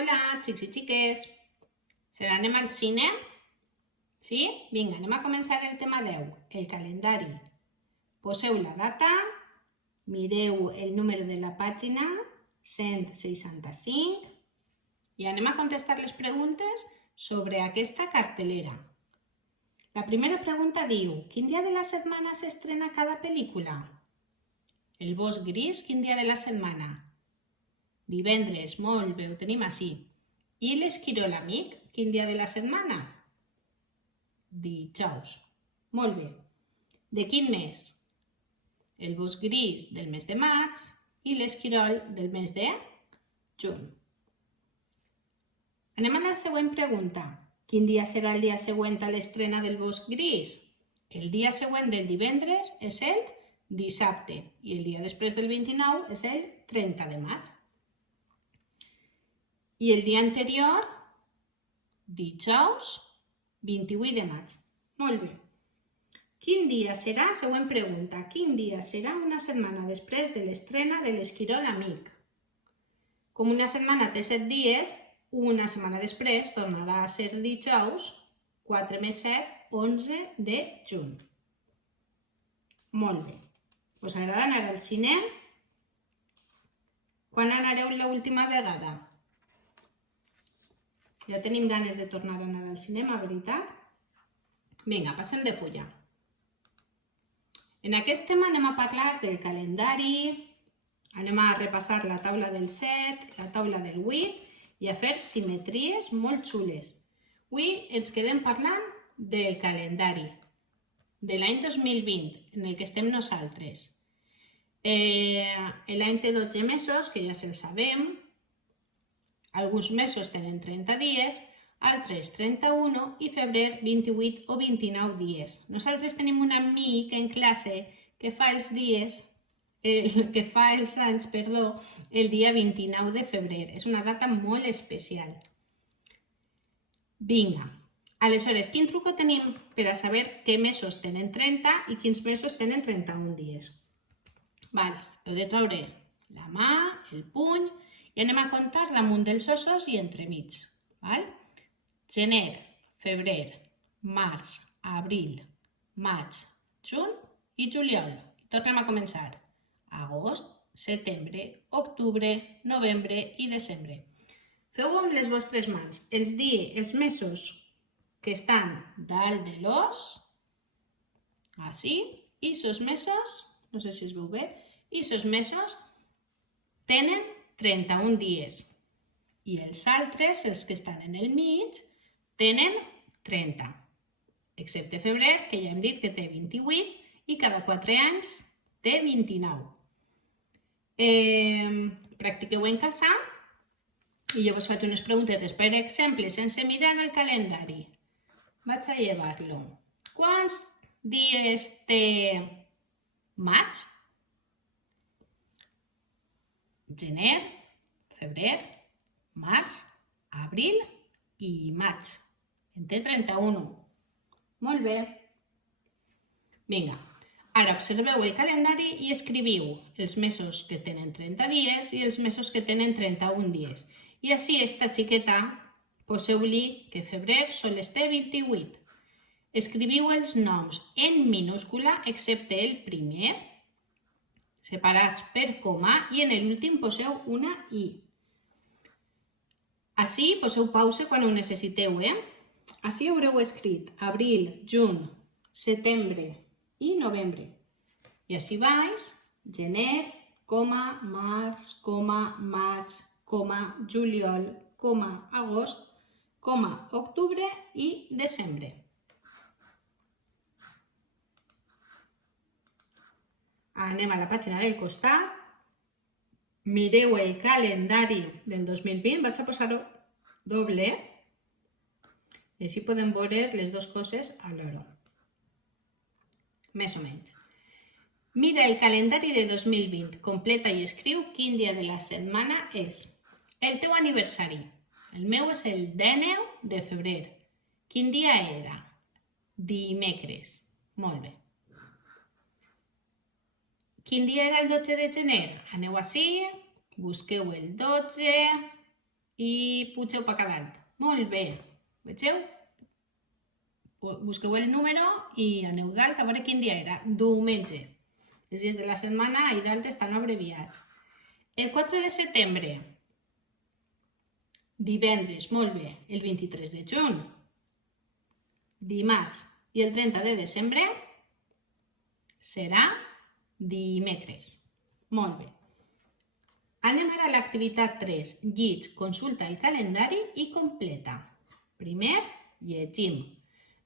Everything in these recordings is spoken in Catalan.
Hola, xics i xiques. Serà anem al cine? Sí? Vinga, anem a començar el tema 10, el calendari. Poseu la data, mireu el número de la pàgina 165 i anem a contestar les preguntes sobre aquesta cartelera. La primera pregunta diu: quin dia de la setmana s'estrena cada pel·lícula? El bosc gris, quin dia de la setmana? Divendres, molt bé, ho tenim així. I l'esquirol amic, quin dia de la setmana? Dijous. Molt bé. De quin mes? El bosc gris del mes de maig i l'esquirol del mes de juny. Anem a la següent pregunta. Quin dia serà el dia següent a l'estrena del bosc gris? El dia següent del divendres és el dissabte i el dia després del 29 és el 30 de maig. I el dia anterior, dijous, 28 de maig. Molt bé. Quin dia serà? Següent pregunta. Quin dia serà una setmana després de l'estrena de l'esquirol amic? Com una setmana té 7 dies, una setmana després tornarà a ser dijous, 4 més 7, 11 de juny. Molt bé. Us agrada anar al cine? Quan anareu l'última vegada? Ja tenim ganes de tornar a anar al cinema, veritat? Vinga, passem de fulla. En aquest tema anem a parlar del calendari, anem a repassar la taula del 7, la taula del 8 i a fer simetries molt xules. Avui ens quedem parlant del calendari de l'any 2020, en el que estem nosaltres. L'any té 12 mesos, que ja se'l sabem. Alguns mesos tenen 30 dies, altres 31 i febrer 28 o 29 dies. Nosaltres tenim un amic en classe que fa els anys, el dia 29 de febrer. És una data molt especial. Vinga. Aleshores, quin truco tenim per a saber què mesos tenen 30 i quins mesos tenen 31 dies? Heu de treure la mà, el puny, i anem a comptar damunt dels ossos i entremig. Gener, febrer, març, abril, maig, juny i juliol. I tornem a començar. Agost, setembre, octubre, novembre i desembre. Feu amb les vostres mans els mesos que estan dalt de l'os, així, i aquests mesos, no sé si es veu bé, i aquests mesos tenen 31 dies i els altres, els que estan en el mig, tenen 30, excepte febrer, que ja hem dit que té 28 i cada 4 anys té 29. Practiqueu en casa i jo us faig unes preguntetes. Per exemple, sense mirar el calendari, vaig a llevar-lo. Quants dies té maig? Gener, febrer, març, abril i maig. En té 31. Molt bé. Vinga, ara observeu el calendari i escriviu els mesos que tenen 30 dies i els mesos que tenen 31 dies. I així esta xiqueta, poseu-li que febrer sols té 28. Escriviu els noms en minúscula, excepte el primer, separats per coma, i en l'últim poseu una i. Així poseu pausa quan ho necessiteu, Així haureu escrit abril, juny, setembre i novembre. I així baix, gener, coma, març, coma, maig, coma, juliol, coma, agost, coma, octubre i desembre. Anem a la pàgina del costat, mireu el calendari del 2020, vaig a posar-ho doble, i així podem veure les dues coses alhora, més o menys. Mira el calendari de 2020, completa i escriu quin dia de la setmana és. El teu aniversari, el meu és el 19 de febrer. Quin dia era? Dimecres. Molt bé. Quin dia era el 12 de gener? Aneu ací, busqueu el 12 i pugeu per cada dalt. Molt bé, vegeu? Busqueu el número i aneu dalt a veure quin dia era. Diumenge. Els dies de la setmana i dalt estan abreviats. El 4 de setembre. Divendres, molt bé. El 23 de juny. Dimarts. I el 30 de desembre serà dimecres. Molt bé. Anem ara a l'activitat 3. Lleig, consulta el calendari i completa. Primer, llegim.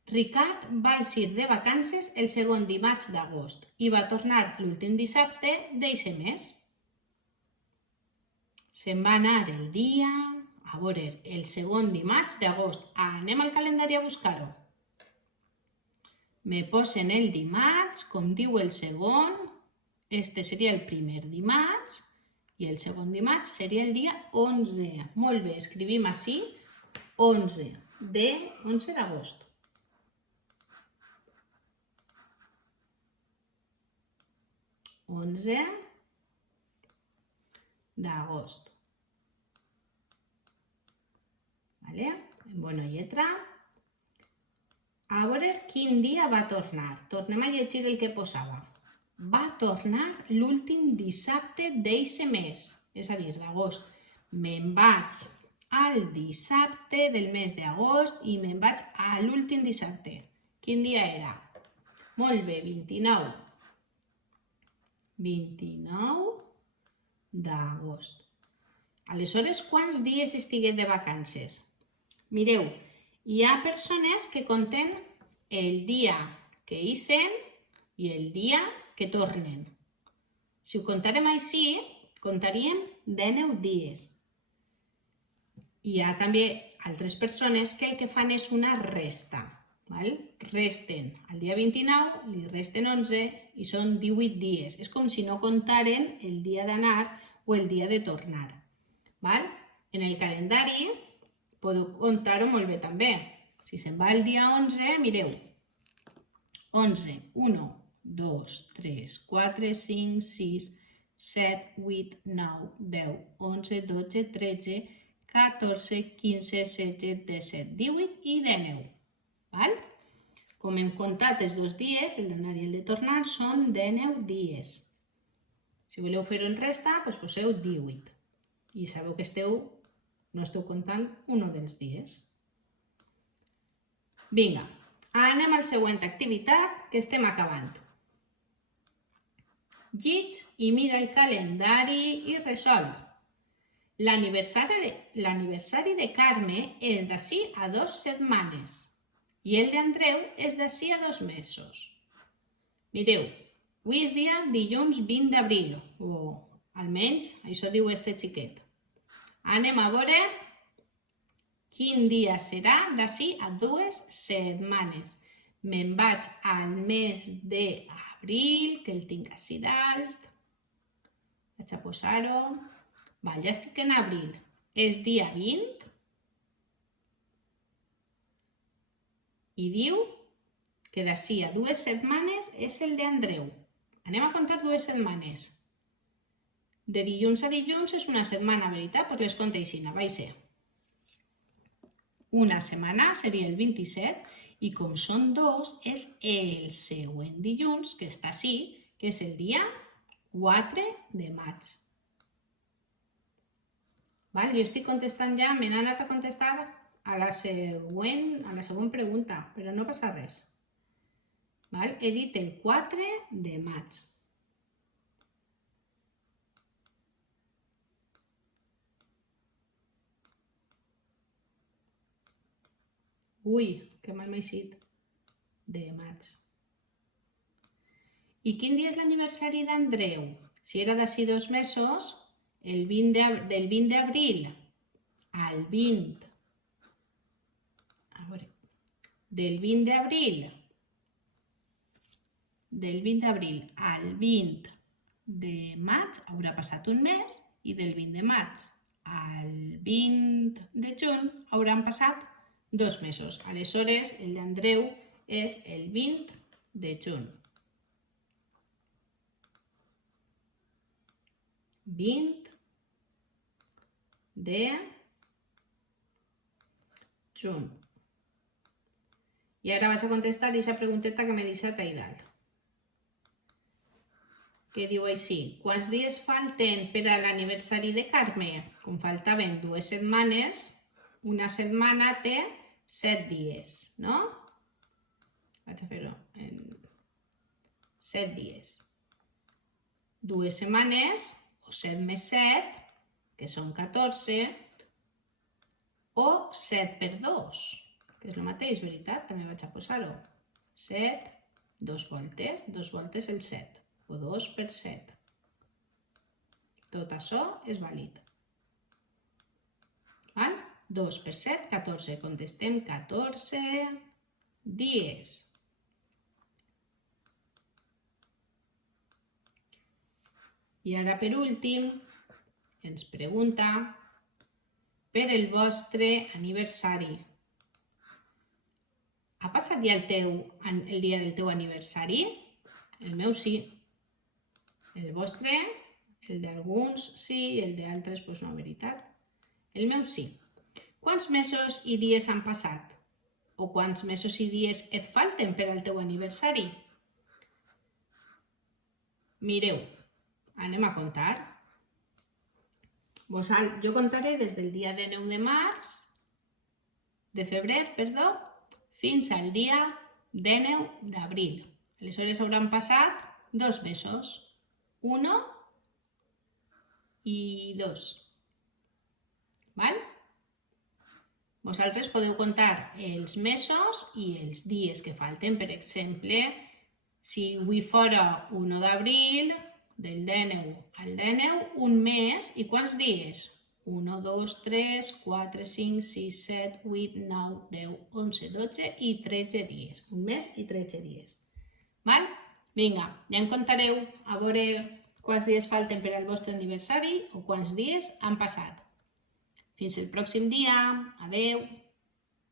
Ricard va eixir de vacances el segon dimarts d'agost i va tornar l'últim dissabte d'eixe mes. Se'n va anar el dia... A veure, el segon dimarts d'agost. Anem al calendari a buscar-ho. Me posen el dimarts, com diu el segon. Este seria el primer dimarts i el segon dimarts seria el dia 11. Molt bé, escrivim així 11 d'agost. d'agost. Vale? En bona lletra. A veure quin dia va tornar. Tornem a llegir el que posava. Va tornar l'últim dissabte d'eixe mes, és a dir, d'agost. Me'n vaig al dissabte del mes d'agost i me'n vaig a l'últim dissabte. Quin dia era? Molt bé, 29. 29 d'agost. Aleshores, quants dies estigué de vacances? Mireu, hi ha persones que compten el dia que ixen i el dia que tornen. Si ho comptarem així, comptaríem 19 dies. Hi ha també altres persones que el que fan és una resta. Resten el dia 29, li resten 11 i són 18 dies. És com si no comptaren el dia d'anar o el dia de tornar. En el calendari podeu comptar-ho molt bé també. Si se'n va el dia 11, mireu. 11, 1, 2, 3, 4, 5, 6, 7, 8, 9, 10, 11, 12, 13, 14, 15, 16, 17, 18 i 19. Com hem comptat els dos dies, el d'anar i el de tornar, són 19 dies. Si voleu fer-ho en resta, doncs poseu 18. I sabeu que no esteu comptant un dels dies. Vinga, anem a la següent activitat, que estem acabant. Lleig i mira el calendari i resol. L'aniversari de Carme és d'ací a 2 setmanes i el d'Andreu és d'ací a 2 mesos. Mireu, avui és dia dilluns 20 d'abril, o almenys això diu este xiquet. Anem a veure quin dia serà d'ací a 2 setmanes. Me'n vaig al mes d'abril, que el tinc així dalt. Vaig a posar-ho. Ja estic en abril. És dia 20. I diu que d'ací a 2 setmanes és el d'Andreu. Anem a comptar 2 setmanes. De dilluns a dilluns és una setmana, veritat? Doncs les compte així, va ser. Una setmana seria el 27 i com són 2 és el següent dilluns, que està així, que és el dia 4 de maig. Jo estic contestant ja, me n'he anat a contestar a la següent pregunta, però no passa res. He dit el 4 de maig. Ui, que mal m'ha eixit. De maig. I quin dia és l'aniversari d'Andreu? Si era d'ací 2 mesos, del 20 d'abril al 20. A veure. Del 20 d'abril al 20 de maig haurà passat un mes i del 20 de maig al 20 de juny hauran passat 2 mesos. Aleshores, el d'Andreu és el 20 de juny. 20 de juny. I ara vaig a contestar aquesta pregunteta que m'he deixat a dalt. Que diu així, quants dies falten per a l'aniversari de Carme? Com faltaven 2 setmanes, una setmana té 7 dies, no? Vaig a fer-ho en 7 dies. 2 setmanes, o 7 més 7, que són 14, o 7 per 2, que és el mateix, veritat? També vaig a posar-ho. 7, 2 voltes el 7, o 2 per 7. Tot això és vàlid. 2 per 7, 14. Contestem 14 dies. I ara, per últim, ens pregunta per el vostre aniversari. Ha passat ja el dia del teu aniversari? El meu sí. El vostre, el d'alguns sí, el d'altres, doncs no, veritat. El meu sí. Quants mesos i dies han passat? O quants mesos i dies et falten per al teu aniversari? Mireu, anem a comptar. Jo contaré des del dia de 9 de febrer, fins al dia 19 d'abril. Aleshores hauran passat 2 mesos. 1 i 2. Val? Vosaltres podeu comptar els mesos i els dies que falten. Per exemple, si avui fora 1 d'abril, del 19 al 19, un mes, i quants dies? 1, 2, 3, 4, 5, 6, 7, 8, 9, 10, 11, 12 i 13 dies. Un mes i 13 dies. Val? Vinga, ja em contareu a veure quants dies falten per al vostre aniversari o quants dies han passat. Fins el pròxim dia. Adeu.